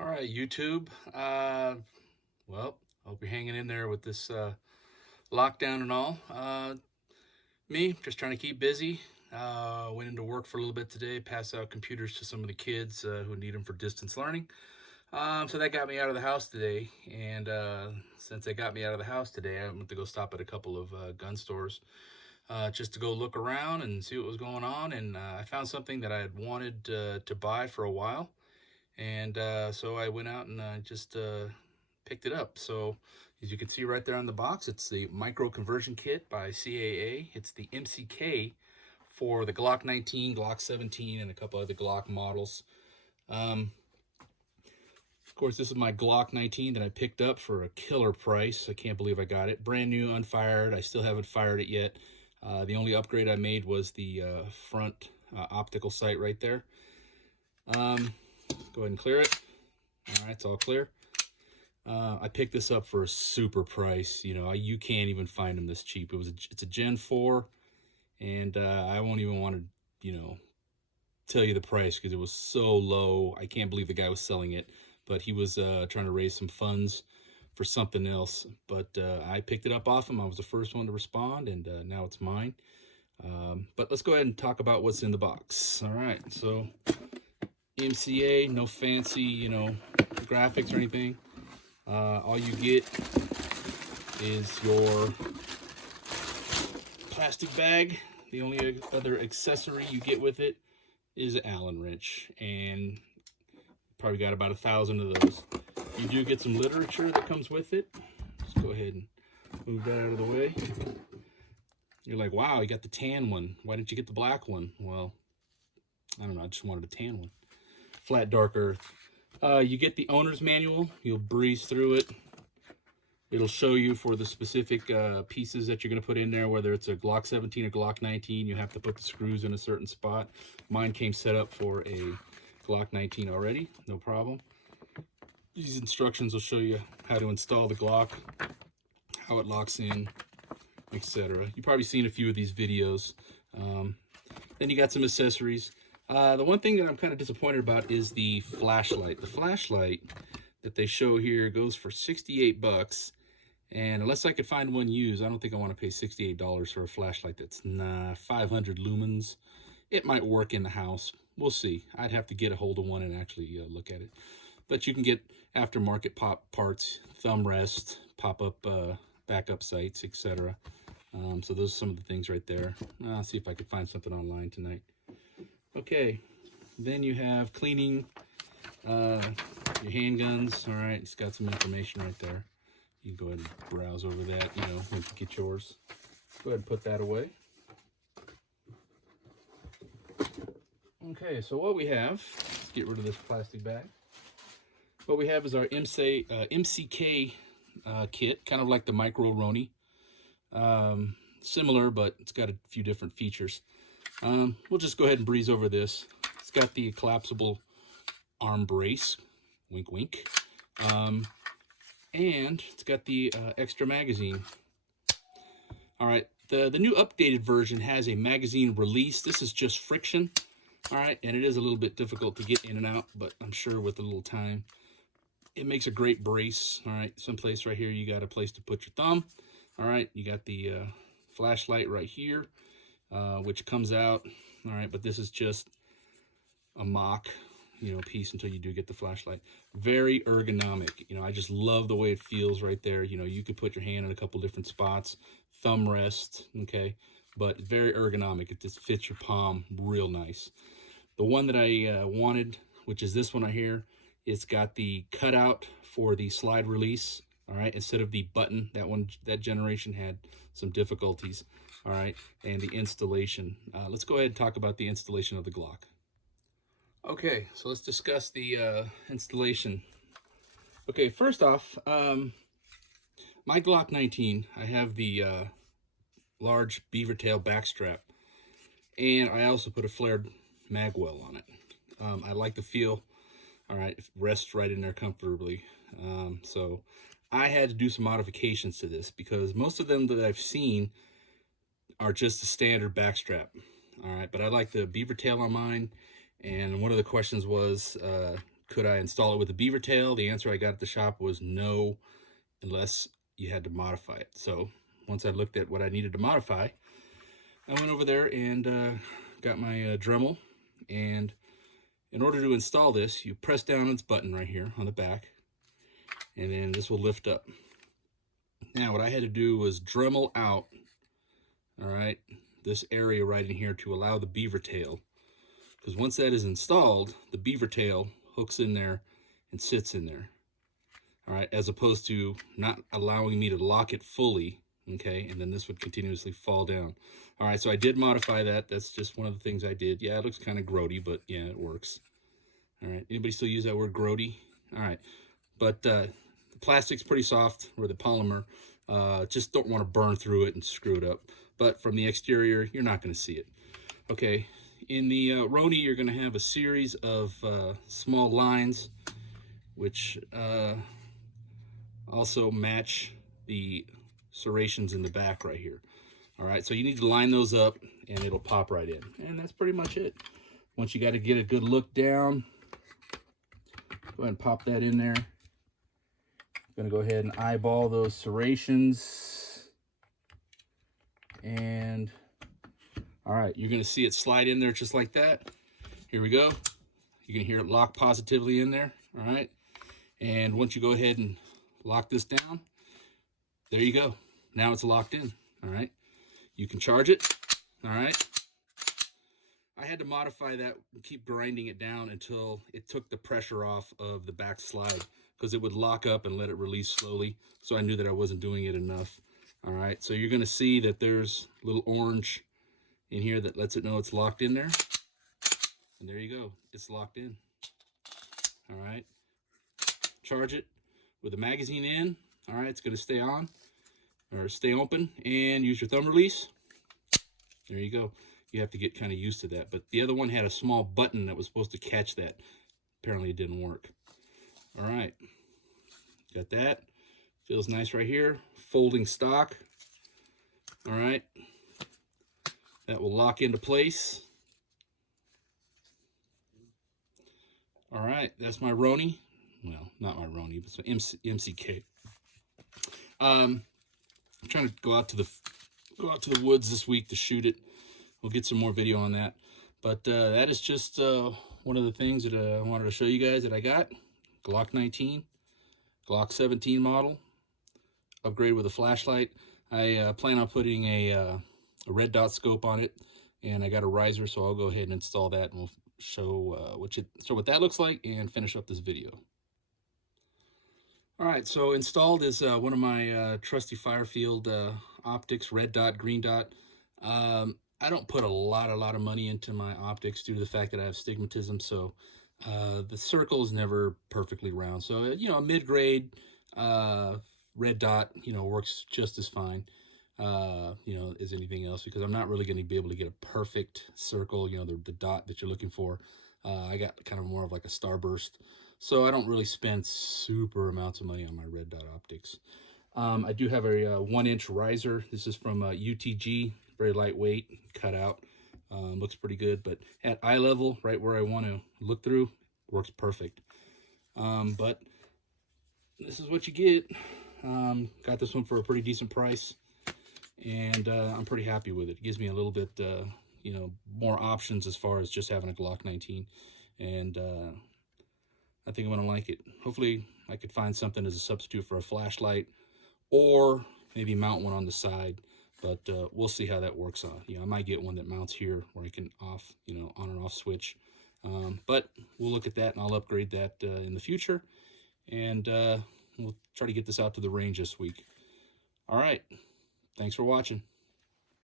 All right, YouTube. Well, hope you're hanging in there with this lockdown and all. Me, just trying to keep busy. Went into work for a little bit today, passed out computers to some of the kids who need them for distance learning. So that got me out of the house today. And since they got me out of the house today, I went to go stop at a couple of gun stores just to go look around and see what was going on. And I found something that I had wanted to buy for a while. And so I went out and just picked it up. So as you can see right there on the box, it's the micro conversion kit by CAA. It's the MCK for the Glock 19, Glock 17, and a couple other Glock models. Of course, this is my Glock 19 that I picked up for a killer price. I can't believe I got it. Brand new, unfired. I still haven't fired it yet. The only upgrade I made was the front optical sight right there. Go ahead and clear it. All right, it's all clear. I picked this up for a super price. You know, you can't even find them this cheap. It's a Gen 4, and I won't even want to, tell you the price because it was so low. I can't believe the guy was selling it, but he was trying to raise some funds for something else. But I picked it up off him. I was the first one to respond, and now it's mine. But let's go ahead and talk about what's in the box. All right, so MCA, no fancy, graphics or anything. All you get is your plastic bag. The only other accessory you get with it is an Allen wrench, and probably got about 1,000 of those. You do get some literature that comes with it. Just go ahead and move that out of the way. You're like, wow, you got the tan one. Why didn't you get the black one? Well, I don't know. I just wanted a tan one. Flat Dark Earth. You get the owner's manual. You'll breeze through it. It'll show you for the specific pieces that you're going to put in there, whether it's a Glock 17 or Glock 19. You have to put the screws in a certain spot. Mine came set up for a Glock 19 already, no problem. These instructions will show you how to install the Glock, how it locks in, etc. You've probably seen a few of these videos. Then you got some accessories. The one thing that I'm kind of disappointed about is the flashlight. The flashlight that they show here goes for 68 bucks. And unless I could find one used, I don't think I want to pay $68 for a flashlight that's 500 lumens. It might work in the house. We'll see. I'd have to get a hold of one and actually look at it. But you can get aftermarket parts, thumb rest, pop-up backup sights, etc. So those are some of the things right there. I'll see if I could find something online tonight. Okay, then you have cleaning your handguns. All right, it's got some information right there. You can go ahead and browse over that, once you get yours. Go ahead and put that away. Okay, so what we have, let's get rid of this plastic bag. What we have is our MCK kit, kind of like the Micro Roni. Similar, but it's got a few different features. We'll just go ahead and breeze over this. It's got the collapsible arm brace, wink wink, and it's got the extra magazine. All right, the new updated version has a magazine release. This is just friction. All right, and it is a little bit difficult to get in and out, but I'm sure with a little time, it makes a great brace. All right, someplace right here, you got a place to put your thumb. All right, you got the flashlight right here, which comes out. All right, but this is just a mock, piece until you do get the flashlight. Very ergonomic. I just love the way it feels right there. You could put your hand in a couple different spots, thumb rest, okay, but very ergonomic. It just fits your palm real nice. The one that I wanted, which is this one right here, it's got the cutout for the slide release. All right, instead of the button. That generation had some difficulties. All right, and the installation. Let's go ahead and talk about the installation of the Glock. Okay, so let's discuss the installation. Okay, first off, my Glock 19, I have the large beaver tail backstrap, and I also put a flared mag well on it. I like the feel. All right, it rests right in there comfortably. So I had to do some modifications to this because most of them that I've seen are just a standard backstrap. All right, but I like the beaver tail on mine. And one of the questions was, could I install it with a beaver tail? The answer I got at the shop was no, unless you had to modify it. So once I looked at what I needed to modify, I went over there and got my Dremel. And in order to install this, you press down on this button right here on the back, and then this will lift up. Now what I had to do was Dremel out, all right, this area right in here to allow the beaver tail, because once that is installed, the beaver tail hooks in there and sits in there, all right, as opposed to not allowing me to lock it fully, okay, and then this would continuously fall down. All right, so I did modify that. That's just one of the things I did. Yeah, it looks kind of grody, but yeah, it works. All right, anybody still use that word grody? All right, but the plastic's pretty soft, or the polymer. Just don't want to burn through it and screw it up. But from the exterior, you're not going to see it. Okay, in the Roni, you're going to have a series of small lines, which also match the serrations in the back right here. All right, so you need to line those up, and it'll pop right in. And that's pretty much it. Once you got to get a good look down, go ahead and pop that in there. I'm going to go ahead and eyeball those serrations. And all right, you're going to see it slide in there just like that. Here we go. You can hear it lock positively in there. All right. And once you go ahead and lock this down, there you go. Now it's locked in. All right. You can charge it. All right. I had to modify that and keep grinding it down until it took the pressure off of the back slide, because it would lock up and let it release slowly. So I knew that I wasn't doing it enough. All right, so you're going to see that there's a little orange in here that lets it know it's locked in there. And there you go, it's locked in. All right, charge it with the magazine in. All right, it's going to stay on or stay open, and use your thumb release. There you go. You have to get kind of used to that. But the other one had a small button that was supposed to catch that. Apparently it didn't work. All right, got that. Feels nice right here. Folding stock. All right, that will lock into place. All right, that's my Roni. Well, not my Roni, but it's my MCK. I'm trying to go out to the woods this week to shoot it. We'll get some more video on that. But that is just one of the things that I wanted to show you guys that I got. Glock 19, Glock 17 model, upgrade with a flashlight. I plan on putting a red dot scope on it, and I got a riser, so I'll go ahead and install that, and we'll show what that looks like and finish up this video. All right, so installed is one of my trusty Firefield optics, red dot, green dot. I don't put a lot of money into my optics due to the fact that I have stigmatism, so the circle is never perfectly round. So, a mid-grade red dot, works just as fine, as anything else, because I'm not really going to be able to get a perfect circle, the dot that you're looking for. I got kind of more of like a starburst, so I don't really spend super amounts of money on my red dot optics. I do have a 1-inch riser. This is from UTG. Very lightweight, cut out, looks pretty good, but at eye level, right where I want to look through, works perfect. But this is what you get. Got this one for a pretty decent price, and I'm pretty happy with it. It gives me a little bit, more options as far as just having a Glock 19, and I think I'm gonna like it. Hopefully, I could find something as a substitute for a flashlight, or maybe mount one on the side. But we'll see how that works on. I might get one that mounts here where I can on and off switch. But we'll look at that, and I'll upgrade that in the future. And we'll try to get this out to the range this week. All right. Thanks for watching.